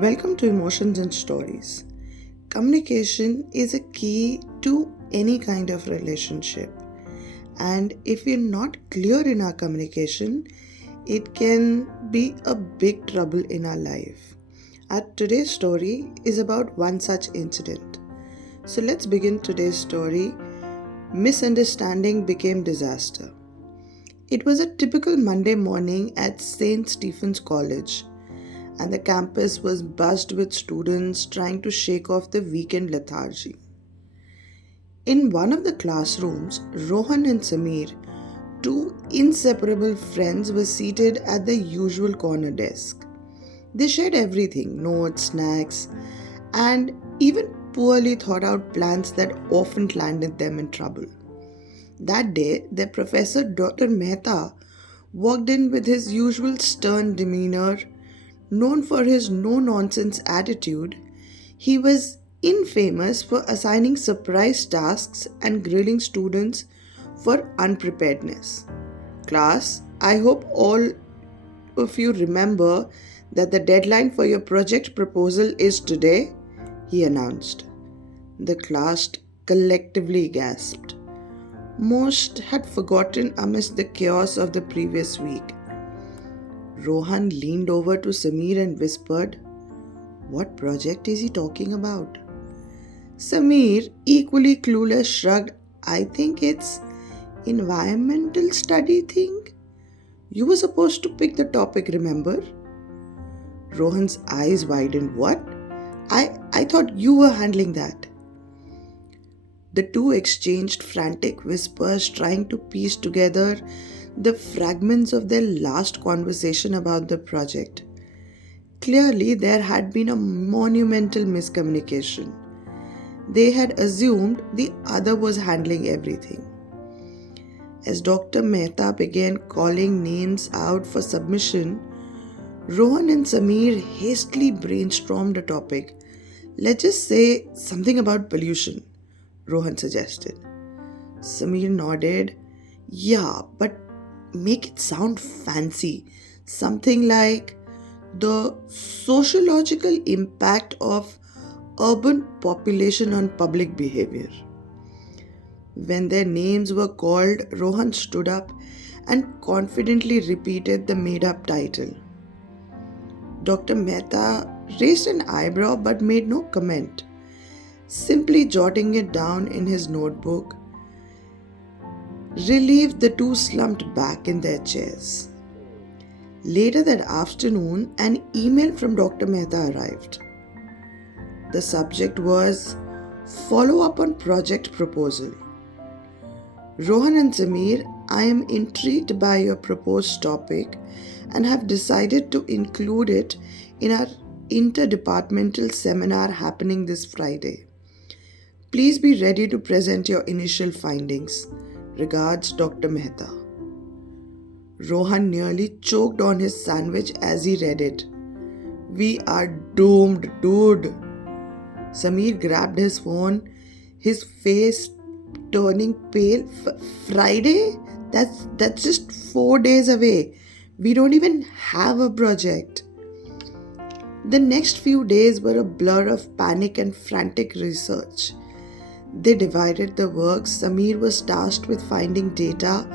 Welcome to Emotions and Stories. Communication is a key to any kind of relationship. And if we're not clear in our communication, it can be a big trouble in our life. Our today's story is about one such incident. So let's begin today's story. Misunderstanding became disaster. It was a typical Monday morning at St. Stephen's College, and the campus was buzzed with students trying to shake off the weekend lethargy. In one of the classrooms, Rohan and Sameer, two inseparable friends, were seated at the usual corner desk. They shared everything: notes, snacks, and even poorly thought out plans that often landed them in trouble. That day, their professor, Dr. Mehta, walked in with his usual stern demeanor. Known for his no nonsense attitude, he was infamous for assigning surprise tasks and grilling students for unpreparedness. Class, I hope all of you remember that the deadline for your project proposal is today, he announced. The class collectively gasped. Most had forgotten amidst the chaos of the previous week. Rohan leaned over to Sameer and whispered, "What project is he talking about?" Sameer, equally clueless, shrugged. "I think it's environmental study thing. You were supposed to pick the topic, remember?" Rohan's eyes widened. "What? I thought you were handling that." The two exchanged frantic whispers, trying to piece together the fragments of their last conversation about the project. Clearly, there had been a monumental miscommunication. They had assumed the other was handling everything. As Dr. Mehta began calling names out for submission, Rohan and Sameer hastily brainstormed a topic. "Let's just say something about pollution," Rohan suggested. Sameer nodded. "Yeah, but make it sound fancy. Something like the sociological impact of urban population on public behavior." When their names were called, Rohan stood up and confidently repeated the made up title. Dr. Mehta raised an eyebrow but made no comment, simply jotting it down in his notebook. Relieved, the two slumped back in their chairs. Later that afternoon, an email from Dr. Mehta arrived. The subject was "Follow up on project proposal." "Rohan and Sameer, I am intrigued by your proposed topic and have decided to include it in our interdepartmental seminar happening this Friday. Please be ready to present your initial findings. Regards, Dr. Mehta." Rohan nearly choked on his sandwich as he read it. "We are doomed, dude." Sameer grabbed his phone, his face turning pale. "Friday? That's just 4 days away. We don't even have a project." The next few days were a blur of panic and frantic research. They divided the work. Sameer was tasked with finding data,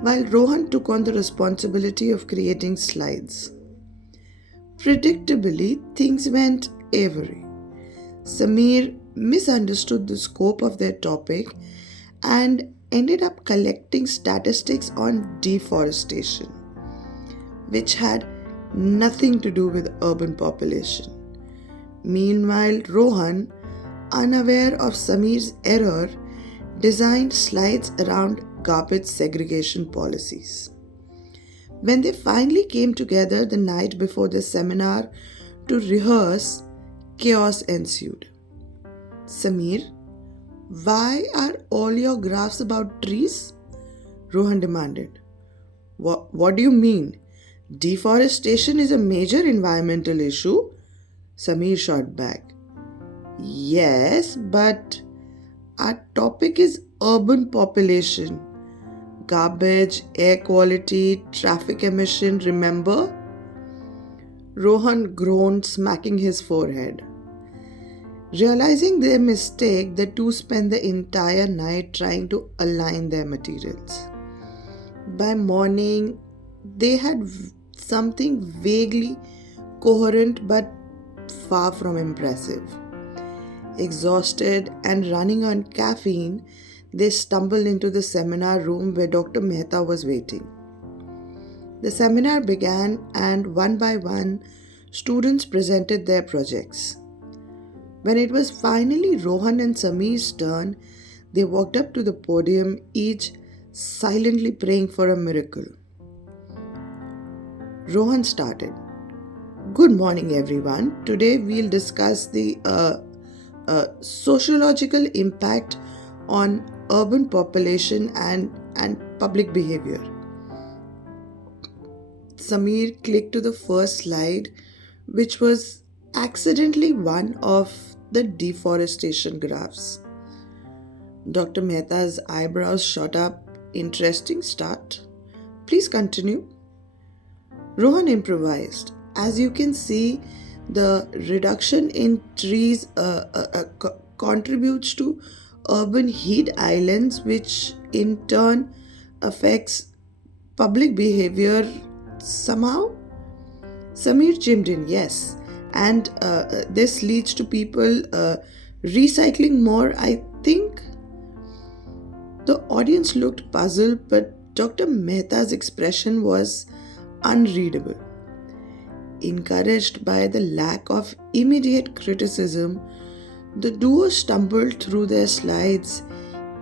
while Rohan took on the responsibility of creating slides. Predictably, things went awry. Sameer misunderstood the scope of their topic and ended up collecting statistics on deforestation, which had nothing to do with urban population. Meanwhile, Rohan, unaware of Sameer's error, designed slides around garbage segregation policies. When they finally came together the night before the seminar to rehearse, chaos ensued. "Sameer, why are all your graphs about trees?" Rohan demanded. What do you mean? Deforestation is a major environmental issue," Sameer shot back. "Yes, but our topic is urban population. Garbage, air quality, traffic emission, remember?" Rohan groaned, smacking his forehead. Realizing their mistake, the two spent the entire night trying to align their materials. By morning, they had something vaguely coherent but far from impressive. Exhausted and running on caffeine, they stumbled into the seminar room where Dr. Mehta was waiting. The seminar began, and one by one, students presented their projects. When it was finally Rohan and Sameer's turn, they walked up to the podium, each silently praying for a miracle. Rohan started. Good morning, everyone. Today we'll discuss the sociological impact on urban population and public behavior. Sameer clicked to the first slide, which was accidentally one of the deforestation graphs. Dr. Mehta's eyebrows shot up. Interesting start. Please continue. Rohan improvised. As you can see, the reduction in trees contributes to urban heat islands, which in turn affects public behavior somehow. Sameer chimed in, yes, and this leads to people recycling more, I think. The audience looked puzzled, but Dr. Mehta's expression was unreadable. Encouraged by the lack of immediate criticism, the duo stumbled through their slides,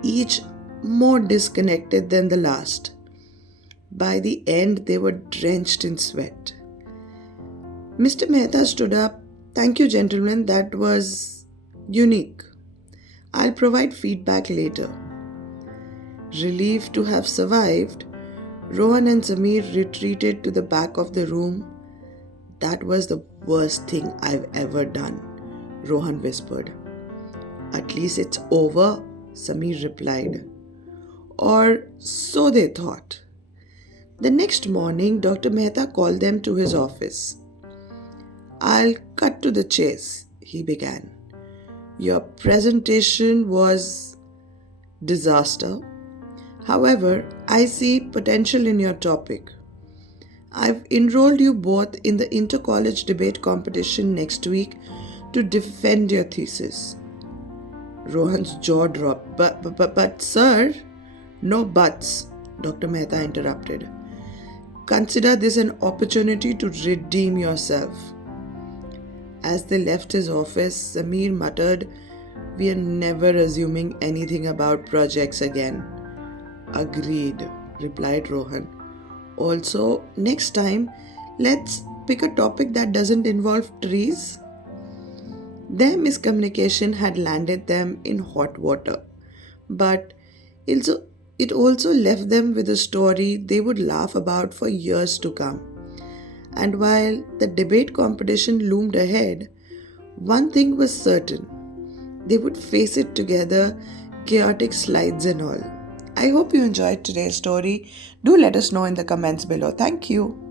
each more disconnected than the last. By the end, they were drenched in sweat. Mr. Mehta stood up. Thank you, gentlemen, that was unique. I'll provide feedback later. Relieved to have survived, Rohan and Sameer retreated to the back of the room. That was the worst thing I've ever done, Rohan whispered. At least it's over, Sameer replied. Or so they thought. The next morning, Dr. Mehta called them to his office. I'll cut to the chase, he began. Your presentation was disaster. However, I see potential in your topic. I've enrolled you both in the inter-college debate competition next week to defend your thesis. Rohan's jaw dropped. But sir, no buts, Dr. Mehta interrupted. Consider this an opportunity to redeem yourself. As they left his office, Sameer muttered, we are never assuming anything about projects again. Agreed, replied Rohan. Also, next time, let's pick a topic that doesn't involve trees. Their miscommunication had landed them in hot water, but it also left them with a story they would laugh about for years to come. And while the debate competition loomed ahead, one thing was certain. They would face it together, chaotic slides and all. I hope you enjoyed today's story. Do let us know in the comments below. Thank you.